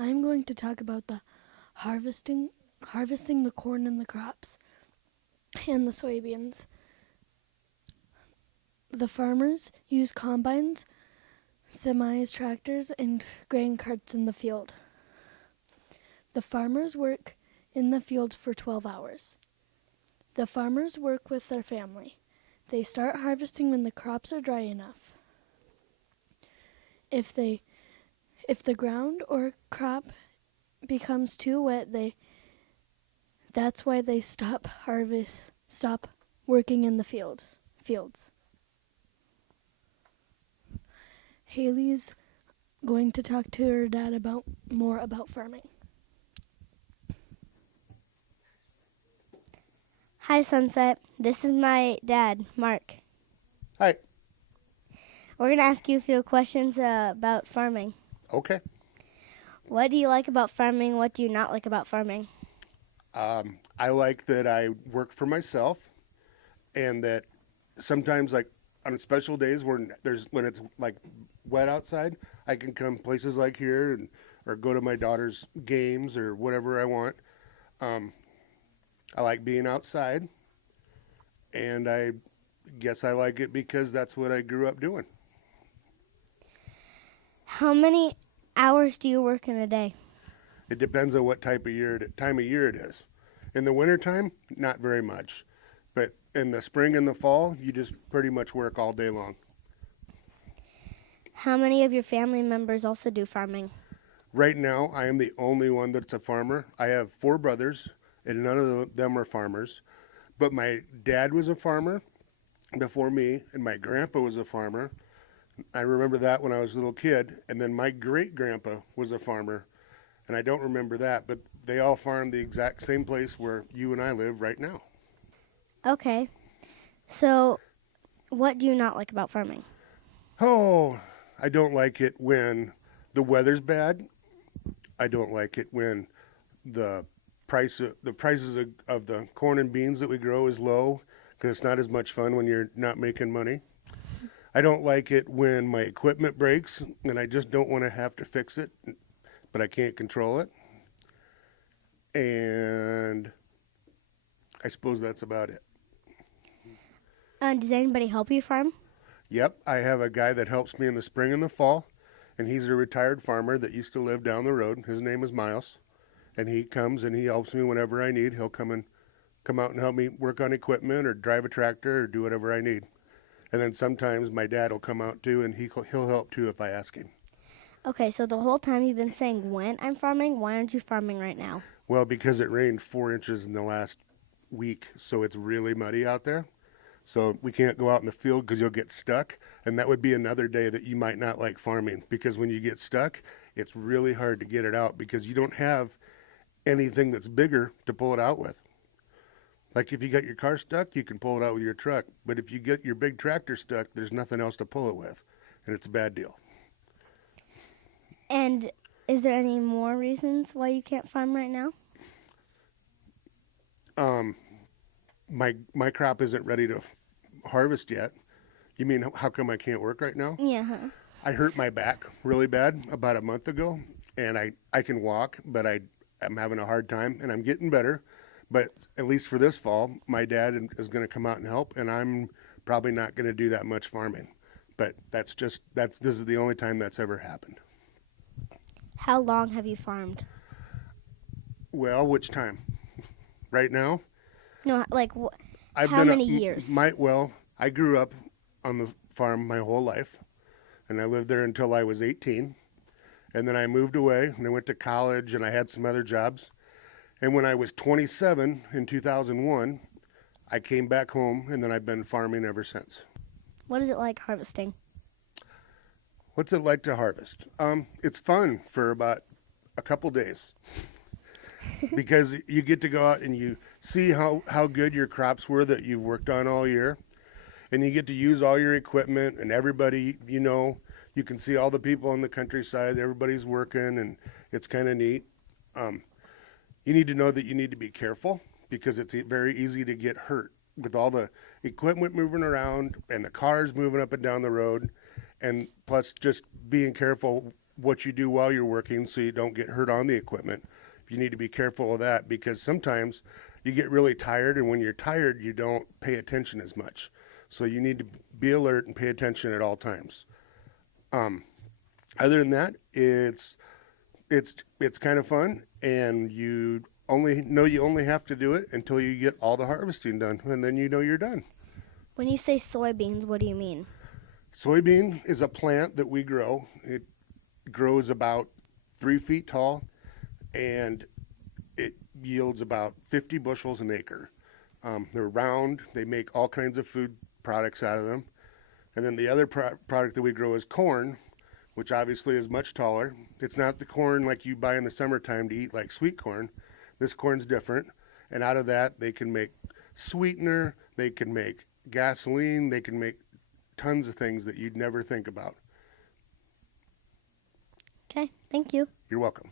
I'm going to talk about the harvesting the corn and the crops and the soybeans. The farmers use combines, semis, tractors, and grain carts in the field. The farmers work in the fields for 12 hours. The farmers work with their family. They start harvesting when the crops are dry enough. If the ground or crop becomes too wet, that's why they stop working in the fields. Haley's going to talk to her dad more about farming. Hi, Sunset. This is my dad, Mark. Hi. We're going to ask you a few questions about farming. Okay. What do you like about farming? What do you not like about farming? I like that I work for myself, and that sometimes, like on special days when it's like wet outside, I can come places like here or go to my daughter's games or whatever I want. I like being outside, and I guess I like it because that's what I grew up doing. How many hours do you work in a day? It depends on what time of year it is. In the wintertime, not very much. But in the spring and the fall, you just pretty much work all day long. How many of your family members also do farming? Right now, I am the only one that's a farmer. I have 4 brothers, and none of them are farmers. But my dad was a farmer before me, and my grandpa was a farmer. I remember that when I was a little kid. And then my great-grandpa was a farmer, and I don't remember that. But they all farmed the exact same place where you and I live right now. Okay. So, what do you not like about farming? Oh, I don't like it when the weather's bad. I don't like it when the prices of the corn and beans that we grow is low, because it's not as much fun when you're not making money. I don't like it when my equipment breaks and I just don't want to have to fix it, but I can't control it. And I suppose that's about it. Does anybody help you farm? Yep, I have a guy that helps me in the spring and the fall, and he's a retired farmer that used to live down the road. His name is Miles, and he comes and he helps me whenever I need. He'll come out and help me work on equipment or drive a tractor or do whatever I need. And then sometimes my dad will come out too, and he'll help too if I ask him. Okay, so the whole time you've been saying when I'm farming, why aren't you farming right now? Well, because it rained 4 inches in the last week, so it's really muddy out there. So we can't go out in the field because you'll get stuck, and that would be another day that you might not like farming, because when you get stuck, it's really hard to get it out because you don't have anything that's bigger to pull it out with. Like if you got your car stuck, you can pull it out with your truck, but if you get your big tractor stuck, there's nothing else to pull it with, and it's a bad deal. And is there any more reasons why you can't farm right now? My crop isn't ready to harvest yet. You mean how come I can't work right now? Yeah. I hurt my back really bad about a month ago, and I can walk, but I'm having a hard time, and I'm getting better. But at least for this fall, my dad is going to come out and help, and I'm probably not going to do that much farming. But this is the only time that's ever happened. How long have you farmed? Well, which time? Right now? No, like how many years? I grew up on the farm my whole life, and I lived there until I was 18. And then I moved away, and I went to college, and I had some other jobs. And when I was 27 in 2001, I came back home, and then I've been farming ever since. What is it like harvesting? What's it like to harvest? It's fun for about a couple days because you get to go out and you see how good your crops were that you've worked on all year, and you get to use all your equipment, and everybody, you can see all the people in the countryside, everybody's working, and it's kind of neat. You need to know that you need to be careful because it's very easy to get hurt with all the equipment moving around and the cars moving up and down the road, and plus just being careful what you do while you're working so you don't get hurt on the equipment. You need to be careful of that because sometimes you get really tired, and when you're tired, you don't pay attention as much. So you need to be alert and pay attention at all times. Other than that, it's kind of fun, and you only have to do it until you get all the harvesting done, and then you know you're done. When you say soybeans, what do you mean? Soybean is a plant that we grow. It grows about 3 feet tall, and it yields about 50 bushels an acre. They're round. They make all kinds of food products out of them. And then the other product that we grow is corn, which obviously is much taller. It's not the corn like you buy in the summertime to eat like sweet corn. This corn's different. And out of that, they can make sweetener, they can make gasoline, they can make tons of things that you'd never think about. Okay, thank you. You're welcome.